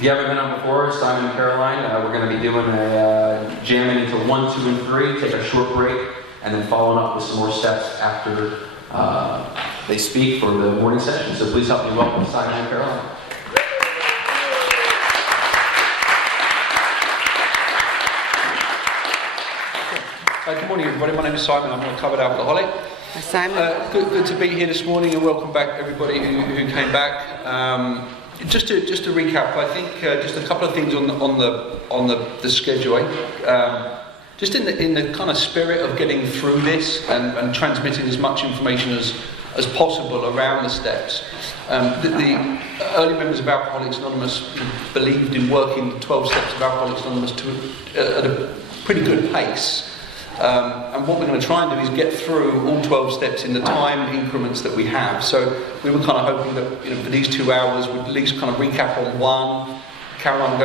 If you haven't been on before, Simon and Caroline, we're going to be doing a jamming into 1, 2, and 3, take a short break, and then following up with some more steps after they speak for the morning session. So please help me welcome Simon and Caroline. Good morning, everybody. My name is Simon. I'm a recovered alcoholic. Hi, Simon. Good to be here this morning, and welcome back everybody who came back. Just to recap, I think just a couple of things on the scheduling. Just in the kind of spirit of getting through this and transmitting as much information as possible around the steps. The early members of Alcoholics Anonymous believed in working the 12 steps of Alcoholics Anonymous at a pretty good pace. And what we're going to try and do is get through all 12 steps in the time increments that we have. So we were kind of hoping that for these 2 hours we'd at least kind of recap on 1. Caroline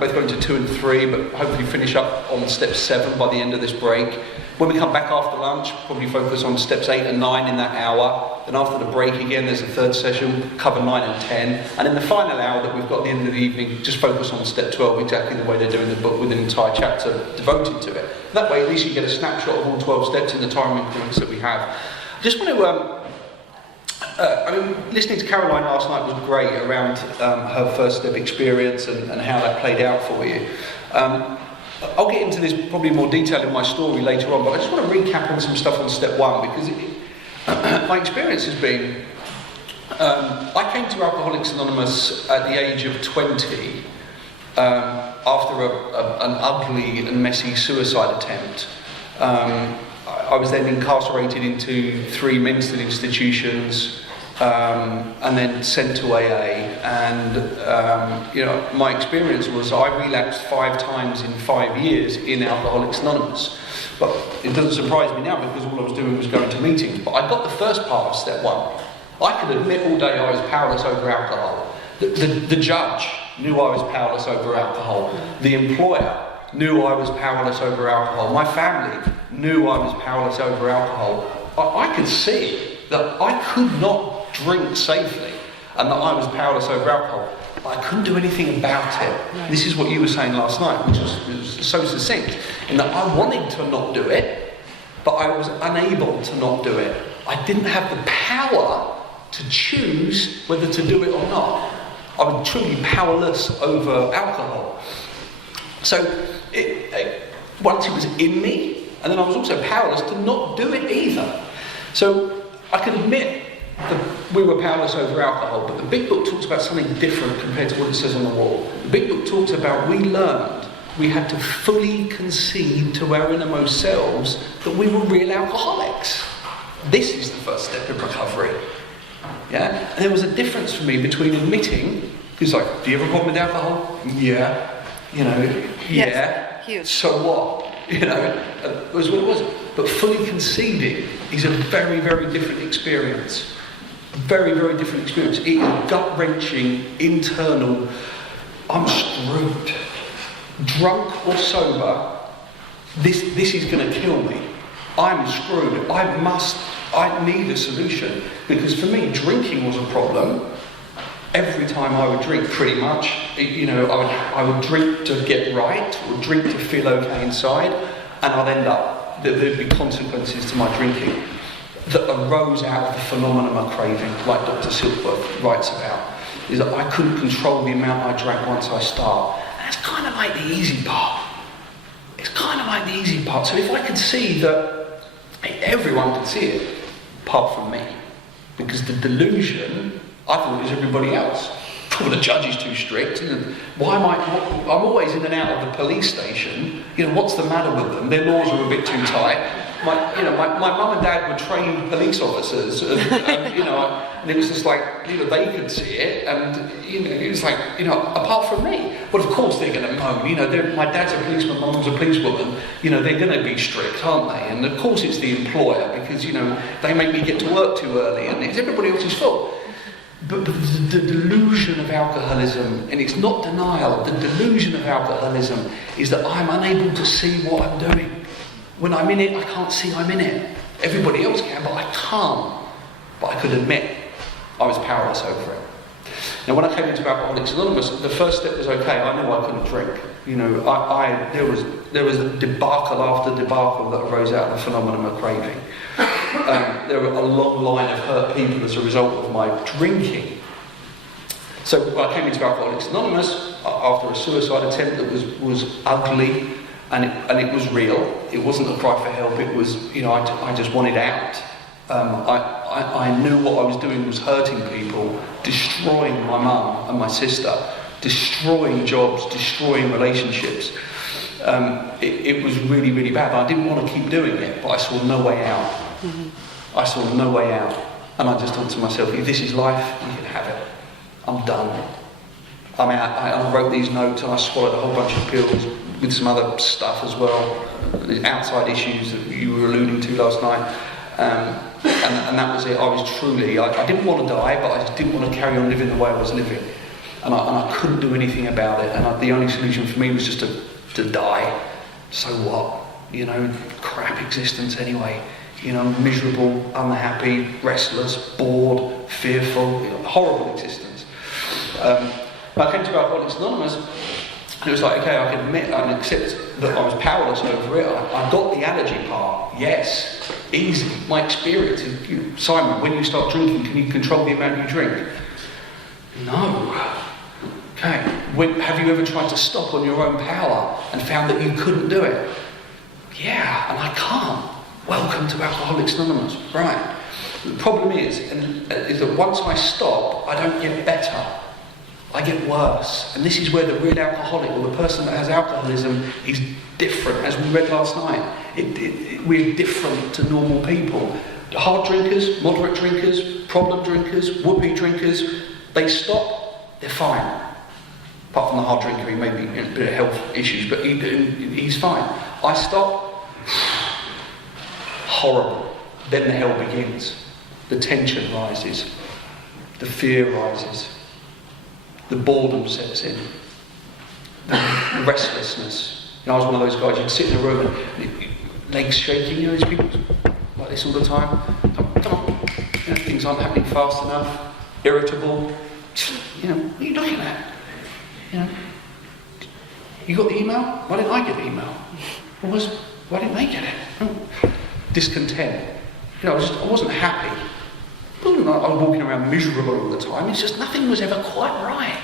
both going to 2 and 3, but hopefully finish up on step 7 by the end of this break. When we come back after lunch, probably focus on steps 8 and 9 in that hour. Then after the break again, there's a third session, cover 9 and 10. And in the final hour that we've got at the end of the evening, just focus on step 12, exactly the way they're doing the book, with an entire chapter devoted to it. That way, at least you get a snapshot of all 12 steps in the time increments that we have. I just want to, listening to Caroline last night was great around her first step experience and how that played out for you. I'll get into this probably in more detail in my story later on, but I just want to recap on some stuff on step 1, because my experience has been, I came to Alcoholics Anonymous at the age of 20 after an ugly and messy suicide attempt. I was then incarcerated into 3 mental institutions, and then sent to AA. And my experience was I relapsed 5 times in 5 years in Alcoholics Anonymous. But it doesn't surprise me now, because all I was doing was going to meetings. But I got the first part of step 1. I could admit all day I was powerless over alcohol. The judge knew I was powerless over alcohol. The employer knew I was powerless over alcohol. My family knew I was powerless over alcohol. I could see that I could not drink safely and that I was powerless over alcohol. But I couldn't do anything about it. Right. This is what you were saying last night, which was so succinct, in that I wanted to not do it, but I was unable to not do it. I didn't have the power to choose whether to do it or not. I was truly powerless over alcohol. So once it was in me, and then I was also powerless to not do it either. So I can admit that we were powerless over alcohol, but the big book talks about something different compared to what it says on the wall. The big book talks about we learned we had to fully concede to our innermost selves that we were real alcoholics. This is the first step in recovery. Yeah? And there was a difference for me between admitting, it's like, do you have a problem with alcohol? Yeah. Yeah. Yes, huge. So what? It was what it was. But fully conceding is a very, very different experience. Very, very different experience. It is gut-wrenching, internal. I'm screwed. Drunk or sober, this is going to kill me. I'm screwed. I need a solution. Because for me, drinking was a problem. Every time I would drink, pretty much, I would drink to get right, or drink to feel okay inside, and I'd end up, there'd be consequences to my drinking that arose out of the phenomenon of craving, like Dr. Silkworth writes about, is that I couldn't control the amount I drank once I start. And it's kind of like the easy part. So if I could see that everyone could see it, apart from me, because the delusion, I thought it was everybody else. Well, the judge is too strict. Why am I'm always in and out of the police station. What's the matter with them? Their laws are a bit too tight. My mum and dad were trained police officers, and it was just like, they could see it, and it was like, apart from me. Well, of course they're going to moan. My dad's a policeman, mum's a policewoman. They're going to be strict, aren't they? And of course it's the employer, because they make me get to work too early, and it's everybody else's fault. But the delusion of alcoholism, and it's not denial, the delusion of alcoholism is that I'm unable to see what I'm doing. When I'm in it, I can't see I'm in it. Everybody else can, but I can't. But I could admit I was powerless over it. Now, when I came into Alcoholics Anonymous, the first step was okay. I knew I couldn't drink. You know, there was a debacle after debacle that arose out of the phenomenon of craving. There were a long line of hurt people as a result of my drinking. So when I came into Alcoholics Anonymous after a suicide attempt that was ugly and it was real. It wasn't a cry for help. It was, you know, I just wanted out. I knew what I was doing was hurting people, destroying my mum and my sister, destroying jobs, destroying relationships. It was really, really bad. I didn't want to keep doing it, but I saw no way out. Mm-hmm. I saw no way out. And I just thought to myself, if this is life, you can have it. I'm done. I mean, I wrote these notes and I swallowed a whole bunch of pills with some other stuff as well, the outside issues that you were alluding to last night. And that was it. I was truly, I didn't want to die, but I just didn't want to carry on living the way I was living. And I couldn't do anything about it. And the only solution for me was just to die. So what? You know, crap existence anyway. You know, miserable, unhappy, restless, bored, fearful, horrible existence. I came to Alcoholics Anonymous, and it was like, okay, I can admit and accept that I was powerless over it. I got the allergy part, yes, easy. My experience is, Simon, when you start drinking, can you control the amount you drink? No. Okay, have you ever tried to stop on your own power and found that you couldn't do it? Yeah, and I can't. Welcome to Alcoholics Anonymous. Right. The problem is that once I stop, I don't get better. I get worse. And this is where the real alcoholic, or the person that has alcoholism, is different. As we read last night, we're different to normal people. Hard drinkers, moderate drinkers, problem drinkers, whoopee drinkers, they stop, they're fine. Apart from the hard drinker, he may be in a bit of health issues, but he's fine. I stop, horrible. Then the hell begins. The tension rises. The fear rises. The boredom sets in. The restlessness. You know, I was one of those guys, you'd sit in a room and legs shaking, you know, these people like this all the time. Come on. You know, things aren't happening fast enough. Irritable. You know, what are you looking at? You know, you got the email? Why didn't I get the email? Why didn't they get it? Oh. Discontent. You know, I wasn't happy. I was walking around miserable all the time. It's just nothing was ever quite right.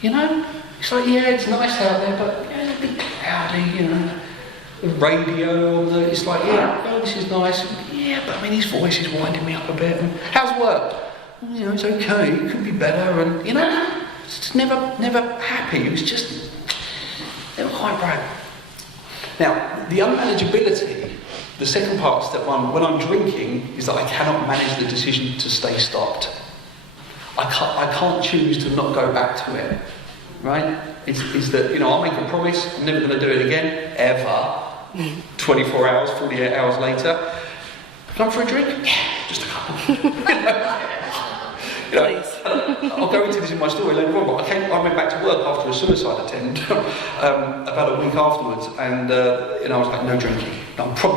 You know? It's like, yeah, it's nice out there, but yeah, it's a bit cloudy, you know. The radio, it's like, yeah, oh, this is nice. Yeah, but I mean, his voice is winding me up a bit. And how's work? You know, it's okay, it could be better. And, you know, it's never happy. It was just never quite right. Now, the unmanageability, the second part of step one, when I'm drinking, is that I cannot manage the decision to stay stopped. I can't choose to not go back to it, right? It's that, you know, I'll make a promise, I'm never going to do it again, ever. 24 hours, 48 hours later, come for a drink? Yeah, just a couple. You know, I'll go into this in my story later on, but I went back to work after a suicide attempt about a week afterwards, and you know, I was like, no drinking.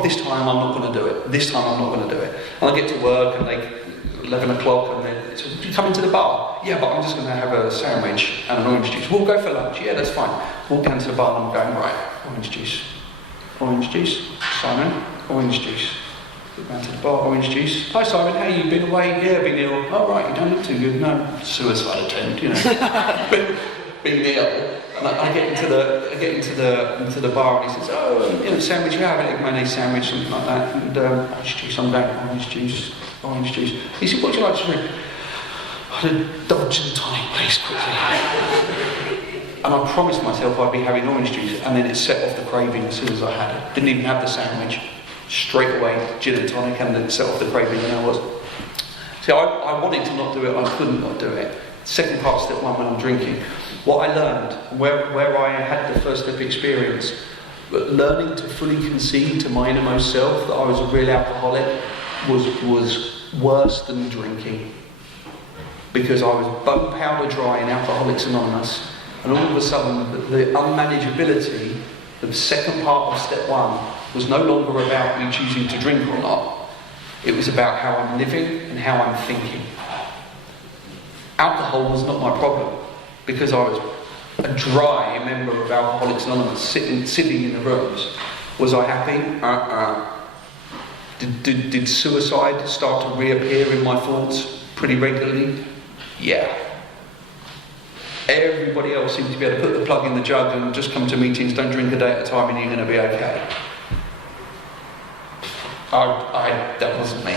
This time I'm not going to do it. This time I'm not going to do it. And I get to work, and they 11 o'clock, and they say, do you come into the bar? Yeah, but I'm just going to have a sandwich and an orange juice. We'll go for lunch. Yeah, that's fine. Walk down to the bar, and I'm going, right, orange juice. Orange juice. Simon, orange juice. Get round to the bar, orange juice. Hi Simon, how you been away? Yeah, been ill. Oh right, you don't look too good. No, suicide attempt, you know. Been ill. And I get into the bar, and he says, oh, you know, sandwich, you have an egg mayonnaise sandwich, something like that, and orange juice. I'm going, orange juice. He said, what do you like to drink? I had a double gin and tonic, please, quickly. And I promised myself I'd be having orange juice, and then it set off the craving as soon as I had it. Didn't even have the sandwich. Straight away, gin and tonic, and then set off the craving, and I was. See, I wanted to not do it, I couldn't not do it. Second part of step one, when I'm drinking. What I learned, where I had the first step experience, but learning to fully concede to my innermost self that I was a real alcoholic was worse than drinking. Because I was bone powder dry in Alcoholics Anonymous, and all of a sudden the unmanageability, the second part of step one, was no longer about me choosing to drink or not. It was about how I'm living and how I'm thinking. Alcohol was not my problem because I was a dry member of Alcoholics Anonymous sitting in the rooms. Was I happy? Did suicide start to reappear in my thoughts pretty regularly? Yeah. Everybody else seemed to be able to put the plug in the jug and just come to meetings, don't drink a day at a time and you're going to be okay. That wasn't me.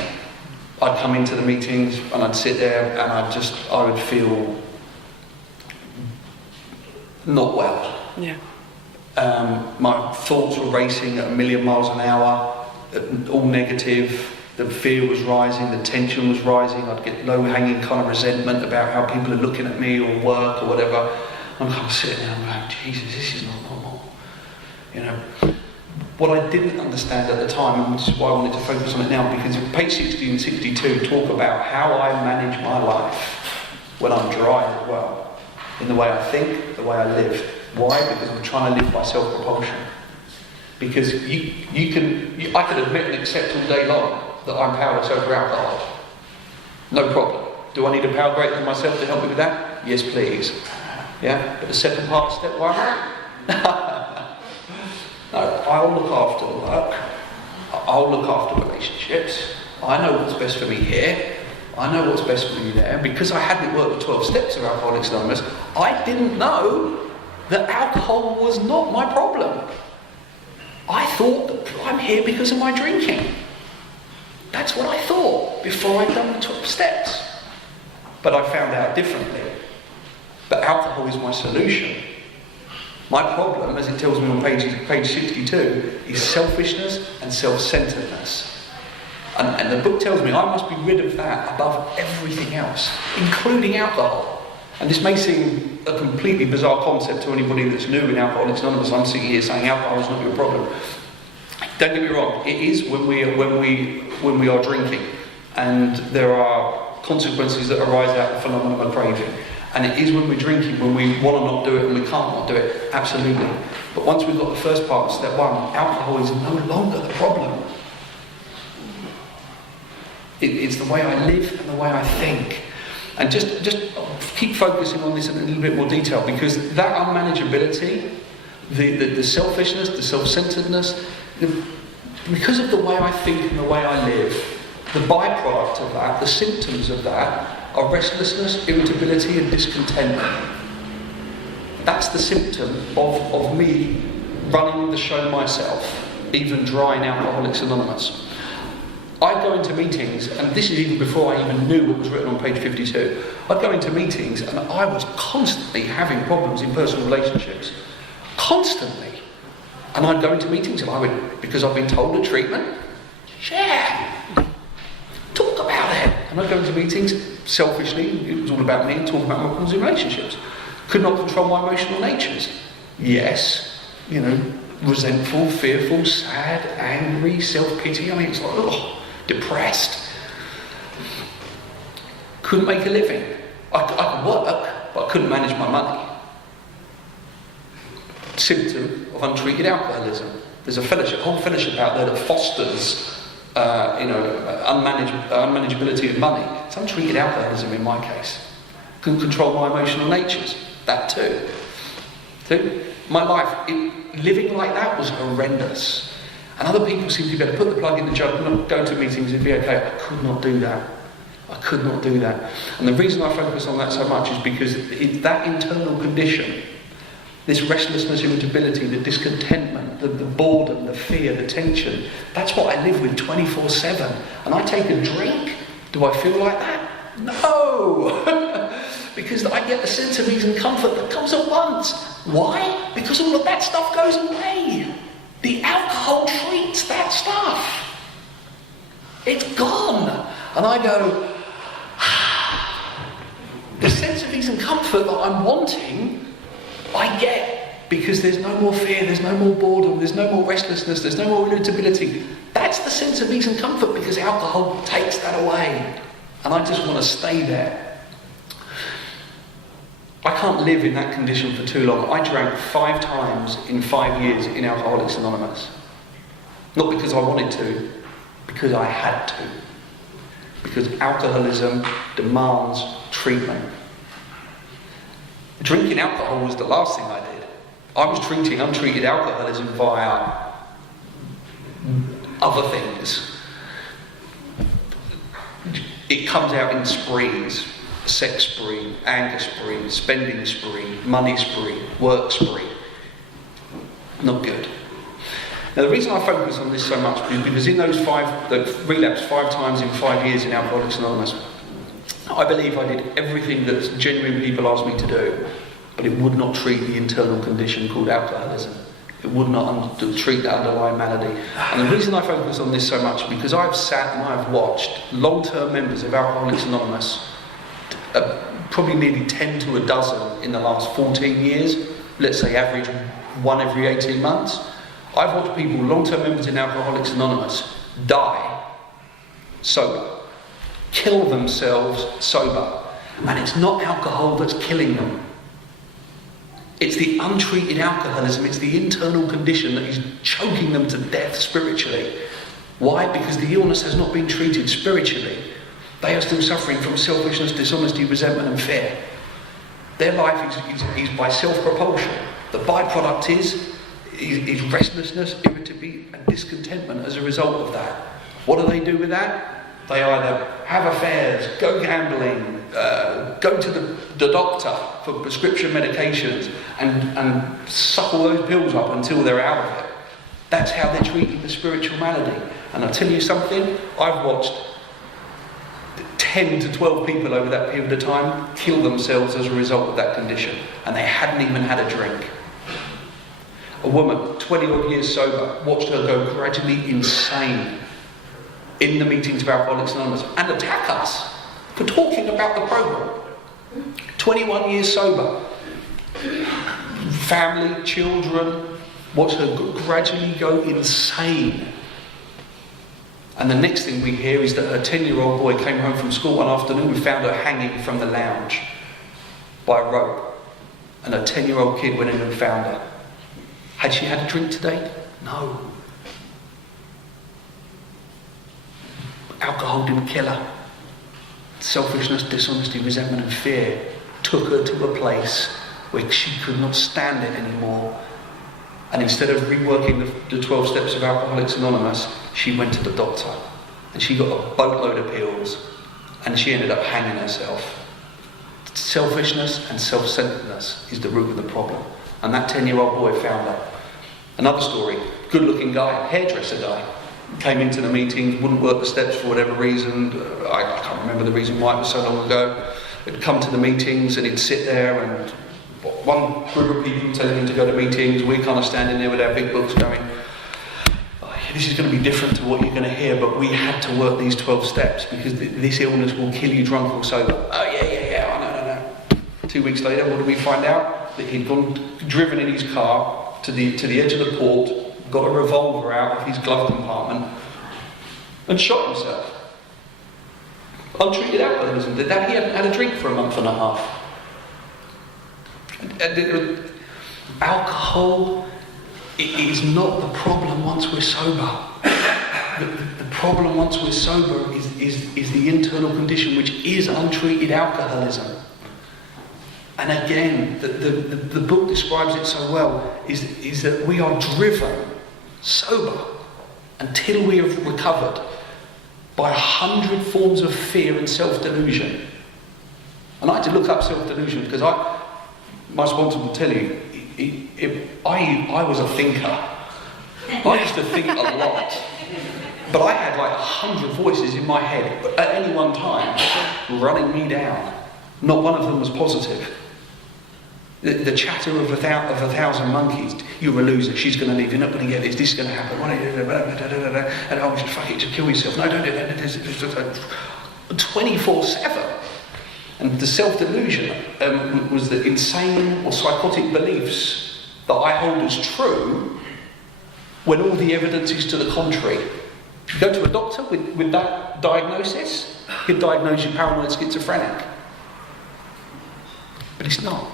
I'd come into the meetings and I'd sit there and I would feel not well. Yeah. My thoughts were racing at 1,000,000 miles an hour, all negative. The fear was rising, the tension was rising. I'd get low-hanging kind of resentment about how people are looking at me or work or whatever. I'm kind of sitting there and going, Jesus, this is not normal. You know, what I didn't understand at the time, and this is why I wanted to focus on it now, because page 60 and 62 talk about how I manage my life when I'm dry as well, in the way I think, the way I live. Why? Because I'm trying to live by self-propulsion. Because I could admit and accept all day long that I'm powerless over alcohol. No problem. Do I need a power greater than myself to help me with that? Yes, please. Yeah? But the second part, step one? No, I'll look after work. I'll look after relationships. I know what's best for me here. I know what's best for me there. Because I hadn't worked the 12 steps of Alcoholics Anonymous, I didn't know that alcohol was not my problem. I thought that I'm here because of my drinking. That's what I thought before I'd done the 12 steps. But I found out differently. But alcohol is my solution. My problem, as it tells me on page 62, is selfishness and self-centeredness. And the book tells me I must be rid of that above everything else, including alcohol. And this may seem a completely bizarre concept to anybody that's new in Alcoholics Anonymous. I'm sitting here saying alcohol is not your problem. Don't get me wrong, it is when we are drinking, and there are consequences that arise out of the phenomenon of craving. And it is when we're drinking, when we want to not do it and we can't not do it, absolutely. But once we've got the first part of step one, alcohol is no longer the problem. It's the way I live and the way I think. And just keep focusing on this in a little bit more detail, because that unmanageability, the selfishness, the self-centeredness, because of the way I think and the way I live, the byproduct of that, the symptoms of that, are restlessness, irritability and discontentment. That's the symptom of me running the show myself, even dry in Alcoholics Anonymous. I go into meetings, and this is even before I even knew what was written on page 52. I'd go into meetings and I was constantly having problems in personal relationships. Constantly. And I'd go into meetings and I would, because I've been told a treatment, share. Talk about it. And I'd go into meetings, selfishly, it was all about me, talking about my problems in relationships. Could not control my emotional natures. Yes, resentful, fearful, sad, angry, self-pity. I mean, it's like, depressed. Couldn't make a living. I could work, but I couldn't manage my money. Symptom of untreated alcoholism. There's a whole fellowship out there that fosters unmanageability of money. It's untreated alcoholism in my case. Couldn't control my emotional natures. That too. So my life, living like that was horrendous. And other people seem to be able to put the plug in the jug and go to meetings and be okay. I could not do that. I could not do that. And the reason I focus on that so much is because that internal condition, this restlessness, irritability, the discontentment, the boredom, the fear, the tension, that's what I live with 24/7. And I take a drink. Do I feel like that? No! Because I get a sense of ease and comfort that comes at once. Why? Because all of that stuff goes away. The alcohol treats that stuff. It's gone. And I go, the sense of ease and comfort that I'm wanting, I get, because there's no more fear, there's no more boredom, there's no more restlessness, there's no more irritability. That's the sense of ease and comfort, because alcohol takes that away. And I just want to stay there. I can't live in that condition for too long. I drank 5 times in 5 years in Alcoholics Anonymous. Not because I wanted to, because I had to. Because alcoholism demands treatment. Drinking alcohol was the last thing I did. I was treating untreated alcoholism via other things. It comes out in sprees: sex spree, anger spree, spending spree, money spree, work spree. Not good. Now the reason I focus on this so much is because in those relapsed 5 times in 5 years in Alcoholics Anonymous, I believe I did everything that genuine people asked me to do, but it would not treat the internal condition called alcoholism. It would not treat the underlying malady. And the reason I focus on this so much is because I've sat and I've watched long-term members of Alcoholics Anonymous, probably nearly 10 to a dozen in the last 14 years, let's say average 1 every 18 months. I've watched people, long-term members in Alcoholics Anonymous, die sober, kill themselves sober. And it's not alcohol that's killing them. It's the untreated alcoholism, it's the internal condition that is choking them to death spiritually. Why? Because the illness has not been treated spiritually. They are still suffering from selfishness, dishonesty, resentment and fear. Their life is by self-propulsion. The byproduct is restlessness, irritability and discontentment as a result of that. What do they do with that? They either have affairs, go gambling, go to the doctor for prescription medications and suck all those pills up until they're out of it. That's how they're treating the spiritual malady. And I'll tell you something, I've watched 10 to 12 people over that period of time kill themselves as a result of that condition, and they hadn't even had a drink. A woman, 20 odd years sober, watched her go gradually insane in the meetings of Alcoholics Anonymous and attack us for talking about the program. 21 years sober, family, children, watched her gradually go insane. And the next thing we hear is that her 10-year-old boy came home from school one afternoon and found her hanging from the lounge by a rope. And her 10-year-old kid went in and found her. Had she had a drink today? No. Alcohol didn't kill her. Selfishness, dishonesty, resentment and fear took her to a place where she could not stand it anymore. And instead of reworking the 12 steps of Alcoholics Anonymous, she went to the doctor. And she got a boatload of pills. And she ended up hanging herself. Selfishness and self-centeredness is the root of the problem. And that 10-year-old boy found her. Another story, good-looking guy, hairdresser guy, came into the meetings, wouldn't work the steps for whatever reason. I can't remember the reason why, it was so long ago. He'd come to the meetings and he'd sit there, and one group of people telling him to go to meetings, we're kind of standing there with our big books going, oh, this is going to be different to what you're going to hear, but we had to work these 12 steps because this illness will kill you drunk or sober. Oh yeah, I know. 2 weeks later, what did we find out? That he'd driven in his car to the edge of the port, got a revolver out of his glove compartment and shot himself. Untreated alcoholism. He hadn't had a drink for a month and a half. Alcohol is not the problem once we're sober. The problem once we're sober is the internal condition, which is untreated alcoholism. And again, the book describes it so well, is that we are driven sober until we have recovered by 100 forms of fear and self-delusion. And I had to look up self-delusion because my sponsor will tell you, I was a thinker. I used to think a lot. But I had like 100 voices in my head at any one time running me down. Not one of them was positive. The chatter of a thousand monkeys. You're a loser, she's going to leave, you're not going to get this is going to happen. And I was just, fuck it, just kill yourself. No, don't do that. 24/7. And the self-delusion was the insane or psychotic beliefs that I hold as true when all the evidence is to the contrary. If you go to a doctor with that diagnosis, he'll diagnose you paranoid schizophrenic. But it's not.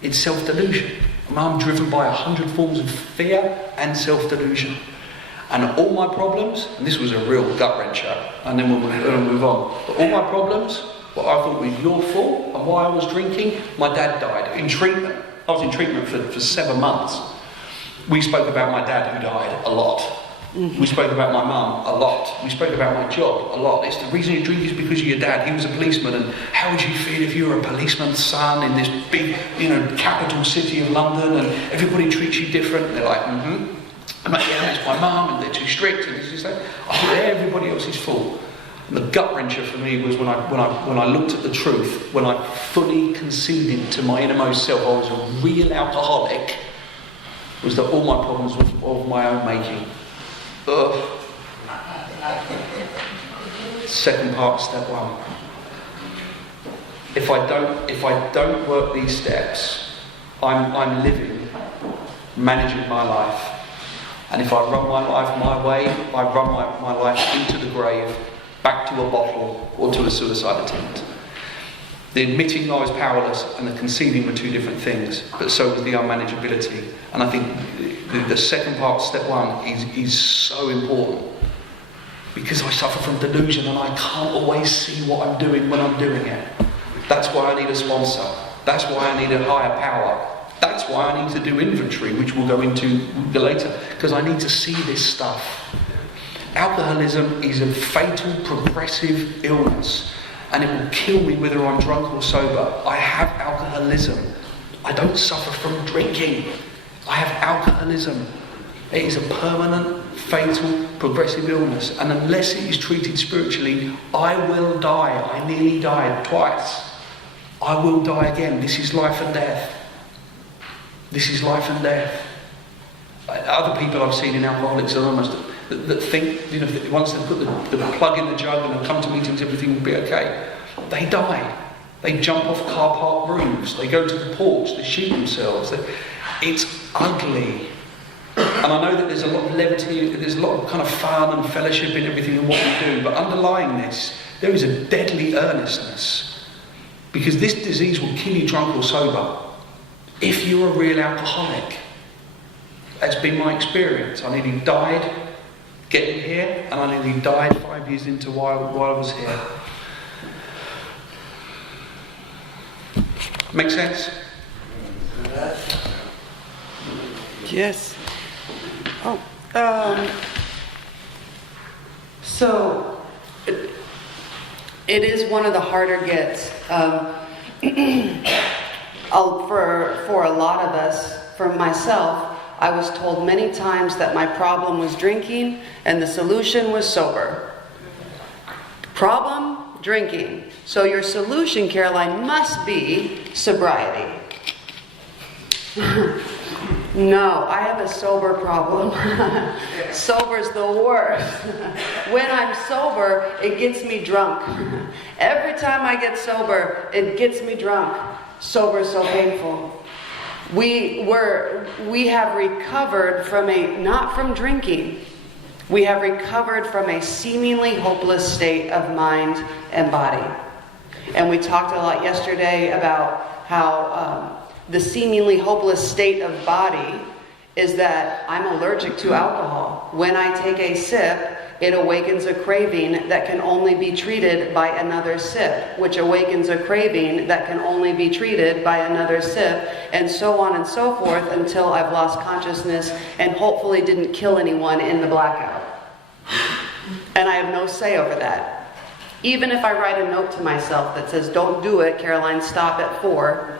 It's self-delusion. I'm driven by 100 forms of fear and self-delusion. And all my problems, and this was a real gut-wrencher, and then we'll move on, but all my problems what I thought was your fault and why I was drinking. My dad died in treatment. I was in treatment for 7 months. We spoke about my dad who died a lot. We spoke about my mum a lot. We spoke about my job a lot. It's the reason you drink is because of your dad. He was a policeman, and how would you feel if you were a policeman's son in this big, capital city of London, and everybody treats you different? And they're like, I'm like, yeah, it's my mum, and they're too strict, and this is that. I thought everybody else's fault. And the gut wrencher for me was when I looked at the truth, when I fully conceded to my innermost self, I was a real alcoholic, was that all my problems were of my own making. Second part, step 1. If I don't work these steps, I'm living, managing my life. And if I run my life my way, I run my life into the grave, back to a bottle or to a suicide attempt. The admitting I was powerless and the conceding were 2 different things, but so was the unmanageability. And I think the second part, step 1, is so important, because I suffer from delusion and I can't always see what I'm doing when I'm doing it. That's why I need a sponsor. That's why I need a higher power. That's why I need to do inventory, which we'll go into later, because I need to see this stuff. Alcoholism is a fatal, progressive illness, and it will kill me whether I'm drunk or sober. I have alcoholism. I don't suffer from drinking. I have alcoholism. It is a permanent, fatal, progressive illness, and unless it is treated spiritually, I will die. I nearly died twice. I will die again. This is life and death. This is life and death. Other people I've seen in Alcoholics Anonymous that think, once they put the plug in the jug and they come to meetings, everything will be okay. They die. They jump off car park roofs. They go to the porch. They shoot themselves. It's ugly. And I know that there's a lot of levity, there's a lot of kind of fun and fellowship in everything and what we do, but underlying this, there is a deadly earnestness. Because this disease will kill you drunk or sober. If you're a real alcoholic. That's been my experience. I nearly died getting here, and I nearly died 5 years into while I was here. Make sense? Yes. So it is one of the harder gets. For a lot of us, for myself, I was told many times that my problem was drinking and the solution was sober. Problem, drinking. So your solution, Caroline, must be sobriety. No, I have a sober problem. Sober's the worst. When I'm sober, it gets me drunk. Every time I get sober, it gets me drunk. Sober is so painful. We have recovered from not from drinking. We have recovered from a seemingly hopeless state of mind and body. And we talked a lot yesterday about how the seemingly hopeless state of body is that I'm allergic to alcohol. When I take a sip, it awakens a craving that can only be treated by another sip, which awakens a craving that can only be treated by another sip, and so on and so forth until I've lost consciousness and hopefully didn't kill anyone in the blackout. And I have no say over that. Even if I write a note to myself that says, "Don't do it, Caroline, stop at 4,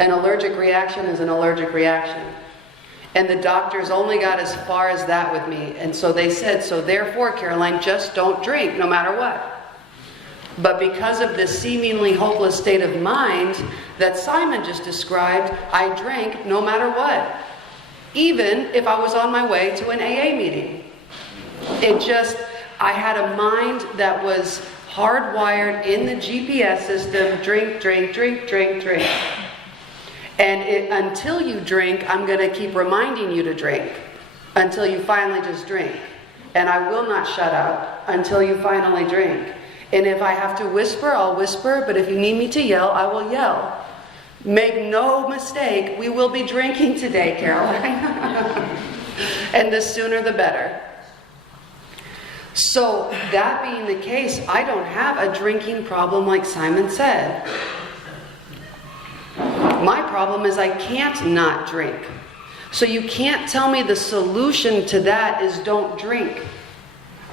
an allergic reaction is an allergic reaction. And the doctors only got as far as that with me. And so they said, so therefore, Caroline, just don't drink no matter what. But because of this seemingly hopeless state of mind that Simon just described, I drank no matter what. Even if I was on my way to an AA meeting. I had a mind that was hardwired in the GPS system, drink, drink, drink, drink, drink. And until you drink, I'm going to keep reminding you to drink until you finally just drink. And I will not shut up until you finally drink. And if I have to whisper, I'll whisper. But if you need me to yell, I will yell. Make no mistake, we will be drinking today, Caroline. And the sooner the better. So that being the case, I don't have a drinking problem like Simon said. My problem is I can't not drink. So you can't tell me the solution to that is don't drink.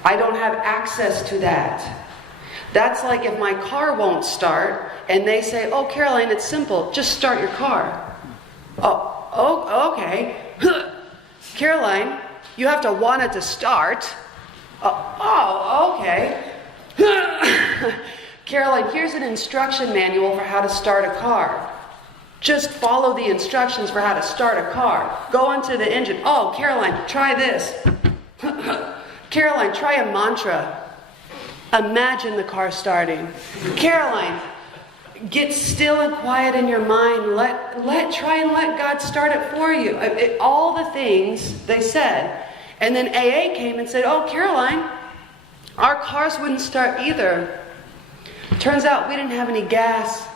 I don't have access to that. That's like if my car won't start and they say, oh, Caroline, it's simple. Just start your car. Oh, okay. Caroline, you have to want it to start. Oh, okay. Caroline, here's an instruction manual for how to start a car. Just follow the instructions for how to start a car. Go into the engine. Oh, Caroline, try this. Caroline, try a mantra. Imagine the car starting. Caroline, get still and quiet in your mind. Try and let God start it for you. All the things they said. And then AA came and said, oh, Caroline, our cars wouldn't start either. Turns out we didn't have any gas.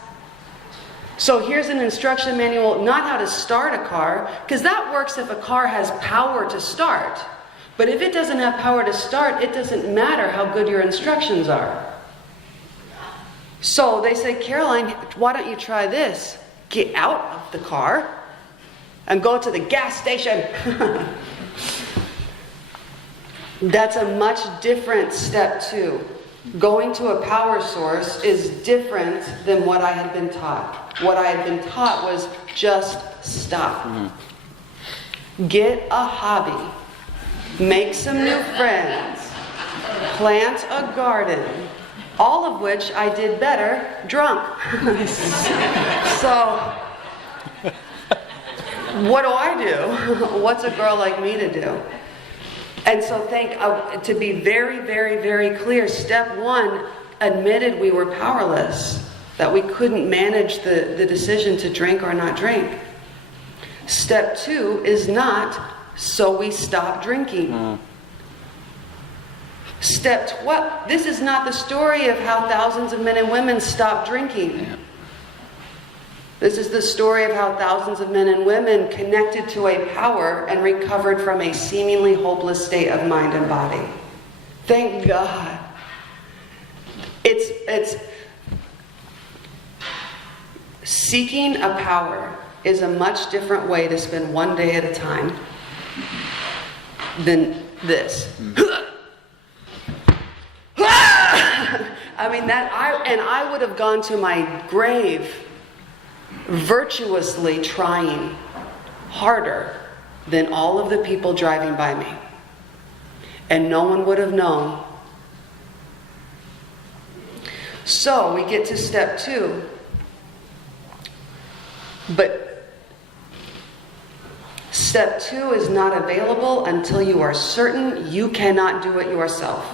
So here's an instruction manual, not how to start a car, because that works if a car has power to start. But if it doesn't have power to start, it doesn't matter how good your instructions are. So they say, Caroline, why don't you try this? Get out of the car and go to the gas station. That's a much different step 2. Going to a power source is different than what I had been taught. What I had been taught was just stop. Get a hobby. Make some new friends. Plant a garden. All of which I did better drunk. So, what do I do? What's a girl like me to do? And so to be very, very, very clear, step 1 admitted we were powerless, that we couldn't manage the decision to drink or not drink. Step 2 is not, so we stop drinking. Step 12, this is not the story of how thousands of men and women stopped drinking. This is the story of how thousands of men and women connected to a power and recovered from a seemingly hopeless state of mind and body. Thank God. It's seeking a power is a much different way to spend one day at a time than this. I mean, I would have gone to my grave virtuously trying harder than all of the people driving by me. And no one would have known. So we get to step 2. But step 2 is not available until you are certain you cannot do it yourself.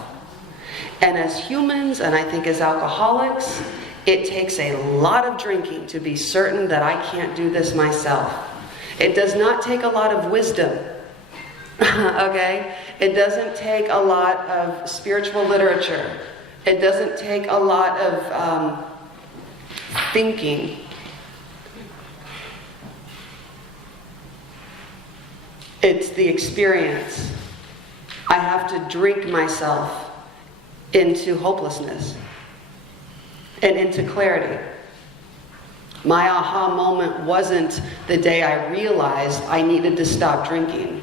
And as humans, and I think as alcoholics, it takes a lot of drinking to be certain that I can't do this myself. It does not take a lot of wisdom. Okay? It doesn't take a lot of spiritual literature. It doesn't take a lot of thinking. It's the experience. I have to drink myself into hopelessness and into clarity. My aha moment wasn't the day I realized I needed to stop drinking.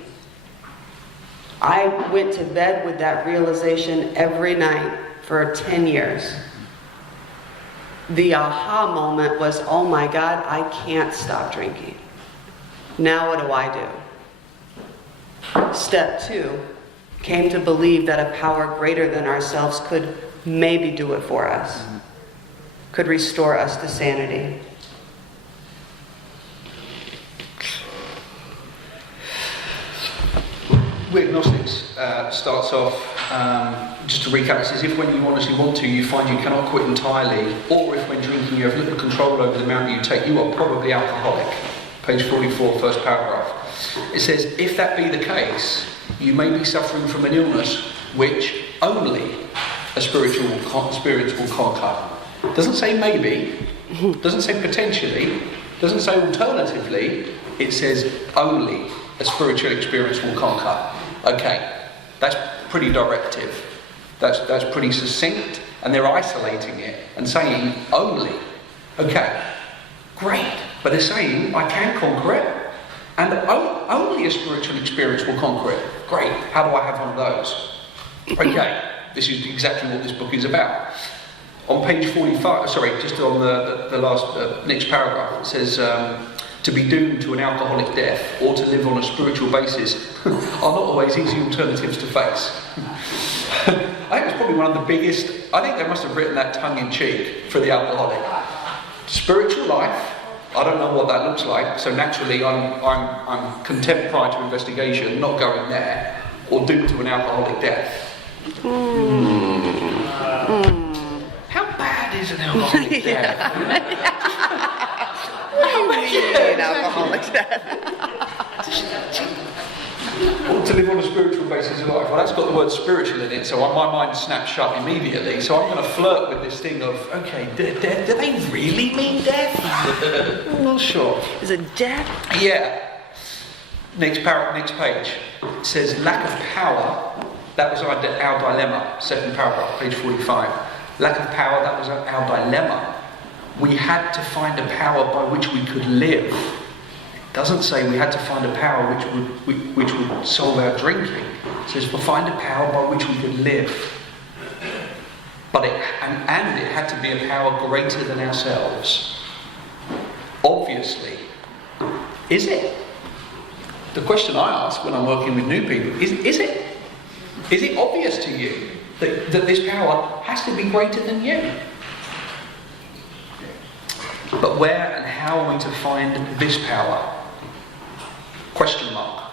I went to bed with that realization every night for 10 years. The aha moment was, oh my God, I can't stop drinking. Now what do I do? Step 2, came to believe that a power greater than ourselves could maybe do it for us, could restore us to sanity. We're agnostics starts off, just to recap, it says if when you honestly want to, you find you cannot quit entirely, or if when drinking you have little control over the amount you take, you are probably alcoholic. Page 44, first paragraph. It says, if that be the case, you may be suffering from an illness which only a spirit will conquer. Doesn't say maybe, doesn't say potentially, doesn't say alternatively, it says only a spiritual experience will conquer. Okay, that's pretty directive. That's pretty succinct, and they're isolating it and saying only. Okay, great, but they're saying I can conquer it, and only a spiritual experience will conquer it. Great, how do I have one of those? Okay, this is exactly what this book is about. On page 45, just on the last next paragraph, it says, to be doomed to an alcoholic death or to live on a spiritual basis are not always easy alternatives to face. I think it's probably one of the biggest. I think they must have written that tongue-in-cheek for the alcoholic. Spiritual life, I don't know what that looks like, so naturally I'm contempt prior to investigation, not going there, or doomed to an alcoholic death. How bad is an alcoholic death? An alcoholic death. Or to live on a spiritual basis of life. Well, that's got the word spiritual in it, so my mind snaps shut immediately. So I'm going to flirt with this thing of, okay, death, do they really mean death? I'm not sure. Is it death? Yeah. Next page. It says lack of power. That was our dilemma. Second paragraph, page 45. Lack of power, that was our dilemma. We had to find a power by which we could live. It doesn't say we had to find a power which would solve our drinking. It says we'll find a power by which we could live. But it had to be a power greater than ourselves. Obviously. Is it? The question I ask when I'm working with new people is it? Is it obvious to you that this power has to be greater than you? But where and how are we to find this power? Question mark.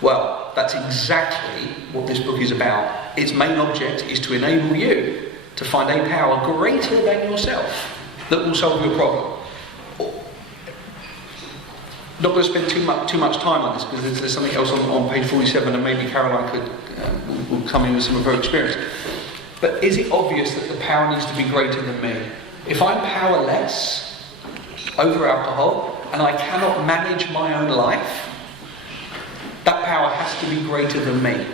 Well, that's exactly what this book is about. Its main object is to enable you to find a power greater than yourself that will solve your problem. Not going to spend too much time on this because there's something else on page 47, and maybe Caroline will come in with some of her experience. But is it obvious that the power needs to be greater than me? If I'm powerless over alcohol and I cannot manage my own life, that power has to be greater than me,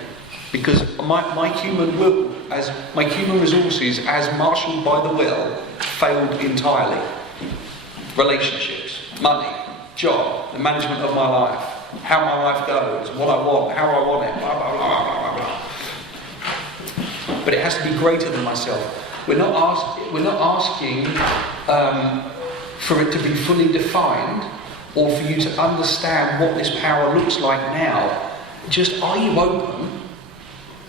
because my human will, as my human resources, as marshalled by the will, failed entirely. Relationships, money, job, the management of my life, how my life goes, what I want, how I want it, blah, blah, blah, blah, blah, blah. But it has to be greater than myself. We're not asking for it to be fully defined or for you to understand what this power looks like now. Just, are you open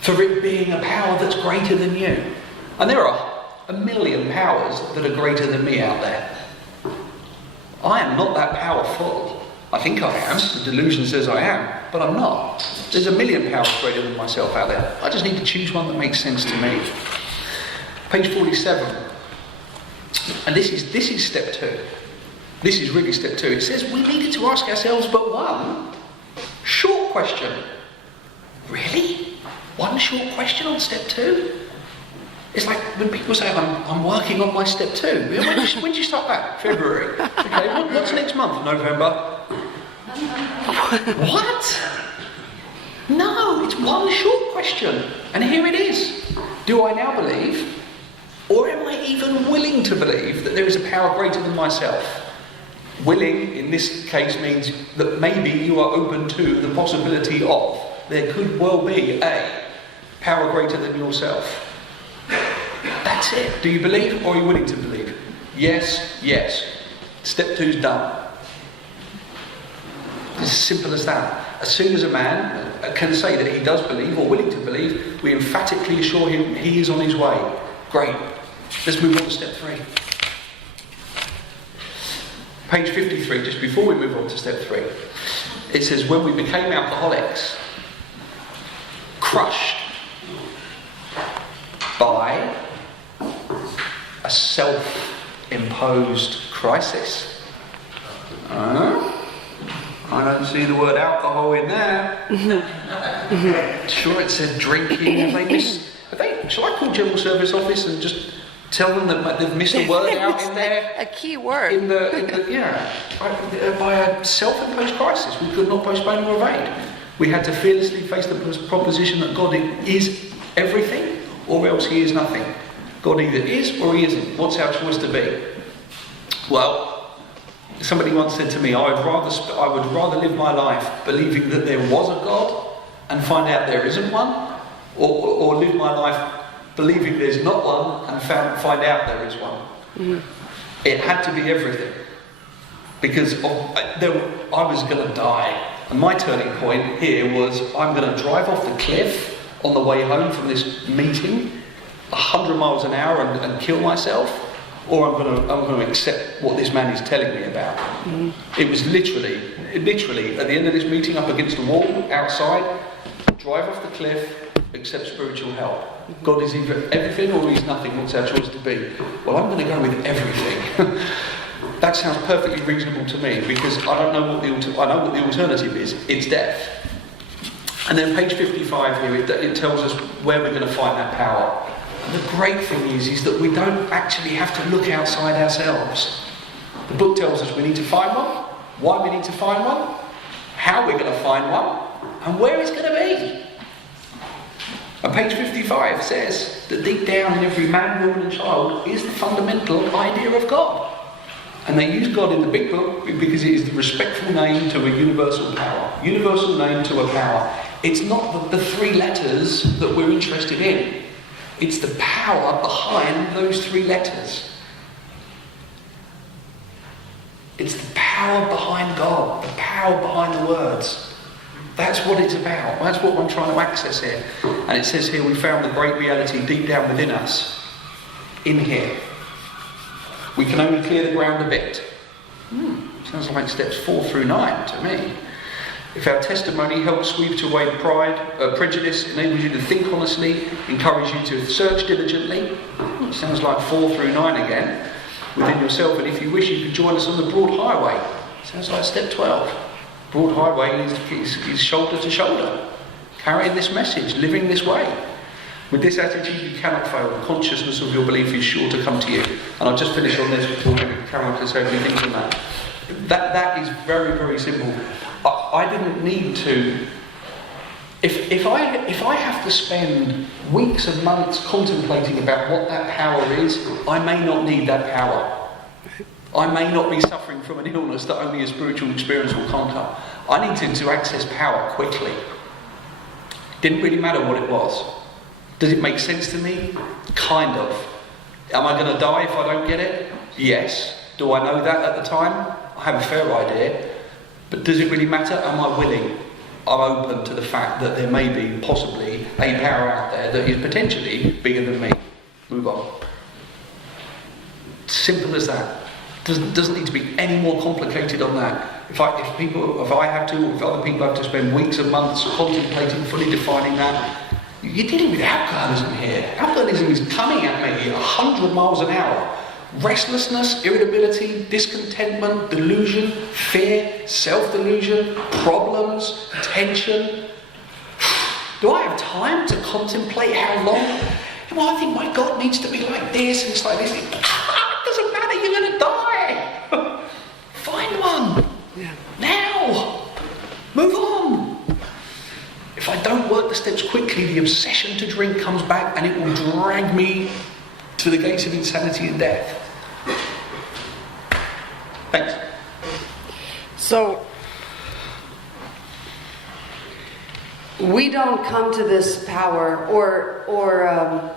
for it being a power that's greater than you? And there are a million powers that are greater than me out there. I am not that powerful. I think I am. The delusion says I am, but I'm not. There's a million powers greater than myself out there. I just need to choose one that makes sense to me. Page 47. And this is step 2. This is really step 2. It says we needed to ask ourselves but one short question. Really? One short question on step 2? It's like when people say, I'm working on my step 2. When did you start that? February. Okay, what's next month? November. What? No, it's one short question. And here it is. Do I now believe, or am I even willing to believe, that there is a power greater than myself? Willing, in this case, means that maybe you are open to the possibility of there could well be a power greater than yourself. That's it. Do you believe, or are you willing to believe? Yes, yes. Step 2's done. It's as simple as that. As soon as a man can say that he does believe, or willing to believe, we emphatically assure him he is on his way. Great. Let's move on to step 3. Page 53, just before we move on to step 3. It says, when we became alcoholics, crushed by a self-imposed crisis. I don't see the word alcohol in there. Sure, it said drinking. Shall I call General Service Office and just tell them that they've missed a word out in there? A key word. By a self-imposed crisis, we could not postpone or evade. We had to fearlessly face the proposition that God is everything, or else he is nothing. God either is or he isn't. What's our choice to be? Well, somebody once said to me, I would rather live my life believing that there was a God and find out there isn't one, or live my life believing there's not one and find out there is one. Mm. It had to be everything. Because I was going to die. And my turning point here was, I'm going to drive off the cliff on the way home from this meeting 100 miles an hour and kill myself, or I'm going to accept what this man is telling me about. Mm-hmm. It was literally at the end of this meeting, up against the wall outside, drive off the cliff, accept spiritual help. Mm-hmm. God is either everything or he's nothing. What's our choice to be? Well, I'm going to go with everything. That sounds perfectly reasonable to me, because I know what the alternative is. It's death. And then page 55 here, it tells us where we're going to find that power. And the great thing is that we don't actually have to look outside ourselves. The book tells us we need to find one, why we need to find one, how we're going to find one, and where it's going to be. And page 55 says that deep down in every man, woman and child is the fundamental idea of God. And they use God in the big book because it is the respectful name to a universal power. Universal name to a power. It's not the three letters that we're interested in. It's the power behind those three letters. It's the power behind God, the power behind the words. That's what it's about. That's what I'm trying to access here. And it says here, we found the great reality deep down within us, in here. We can only clear the ground a bit. Sounds like steps 4 through 9 to me. If our testimony helps sweep away prejudice, enables you to think honestly, encourages you to search diligently, sounds like 4 through 9 again, within yourself. And if you wish, you can join us on the broad highway. Sounds like step 12. Broad highway is shoulder to shoulder, carrying this message, living this way. With this attitude, you cannot fail. The consciousness of your belief is sure to come to you. And I'll just finish on this before Caroline can say a few things on that. That is very, very simple. I didn't need to. If I have to spend weeks and months contemplating about what that power is, I may not need that power. I may not be suffering from an illness that only a spiritual experience will conquer. I needed to access power quickly. Didn't really matter what it was. Does it make sense to me? Kind of. Am I going to die if I don't get it? Yes. Do I know that at the time? I have a fair idea. But does it really matter? Am I willing? I'm open to the fact that there may be possibly a power out there that is potentially bigger than me. Move on. Simple as that. Doesn't need to be any more complicated on that. If I have to, or if other people have to spend weeks and months contemplating, fully defining that, you're dealing with alcoholism here. Alcoholism is coming at me 100 miles an hour. Restlessness, irritability, discontentment, delusion, fear, self-delusion, problems, tension. Do I have time to contemplate how long? Well, I think my God needs to be like this, and it's like this. It doesn't matter, you're going to die. Find one. Yeah. Now. Move on. If I don't work the steps quickly, the obsession to drink comes back and it will drag me to the gates of insanity and death. Thanks. So, we don't come to this power or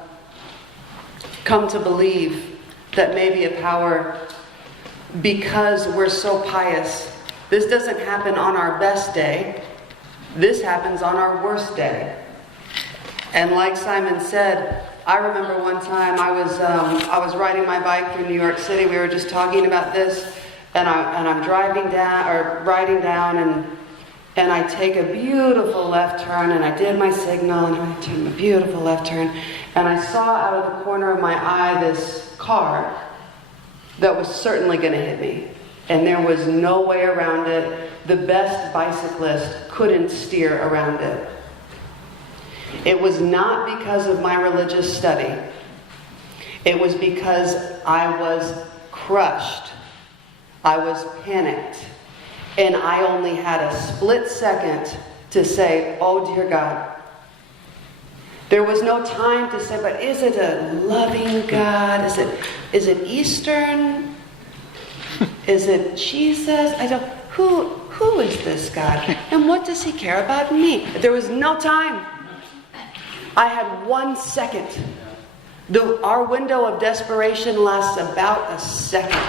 come to believe that maybe a power because we're so pious. This doesn't happen on our best day. This happens on our worst day. And like Simon said, I remember one time I was riding my bike through New York City. We were just talking about this, and I'm riding down, and I take a beautiful left turn, and I did my signal, and I took a beautiful left turn, and I saw out of the corner of my eye this car that was certainly going to hit me, and there was no way around it. The best bicyclist couldn't steer around it. It was not because of my religious study. It was because I was crushed. I was panicked. And I only had a split second to say, oh dear God. There was no time to say, but is it a loving God? Is it Eastern? Is it Jesus? Who is this God? And what does he care about me? There was no time. I had 1 second. Our window of desperation lasts about a second.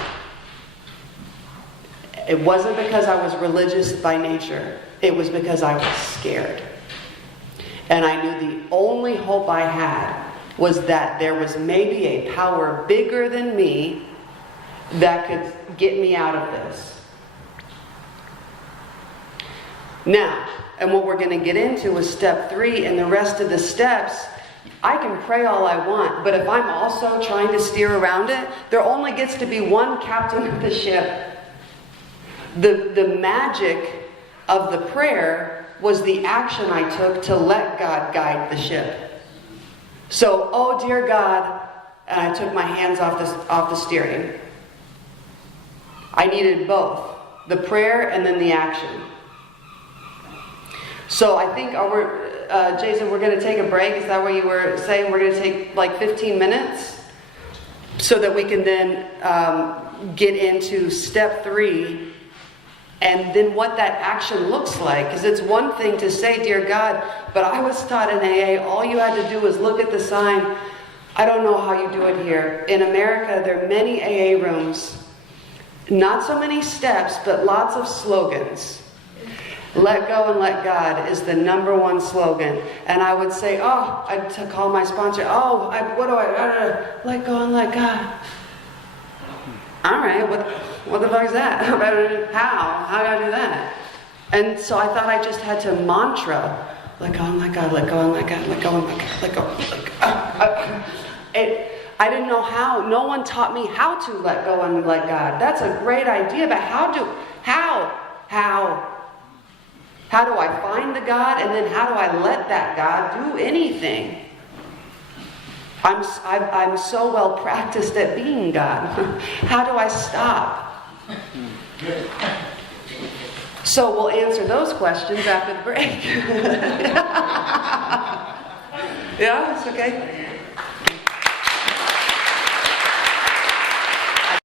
It wasn't because I was religious by nature. It was because I was scared. And I knew the only hope I had was that there was maybe a power bigger than me that could get me out of this. Now, and what we're going to get into is step 3, and the rest of the steps, I can pray all I want, but if I'm also trying to steer around it, there only gets to be one captain of the ship. The magic of the prayer was the action I took to let God guide the ship. So, oh dear God, and I took my hands off the steering. I needed both, the prayer and then the action. So I think, Jason, we're going to take a break. Is that what you were saying? We're going to take like 15 minutes so that we can then get into step 3 and then what that action looks like. Because it's one thing to say, dear God, but I was taught in AA, all you had to do was look at the sign. I don't know how you do it here. In America, there are many AA rooms. Not so many steps, but lots of slogans. Let go and let God is the #1 slogan. And I would say, I'd call my sponsor, let go and let God. All right, what the fuck is that? How do I do that? And so I thought I just had to mantra, let go and let God, let go and let God, let go and let God, let go and let God. I didn't know how. No one taught me how to let go and let God. That's a great idea, but how do I find the God, and then how do I let that God do anything? I'm so well practiced at being God. How do I stop? So we'll answer those questions after the break. Yeah, it's okay.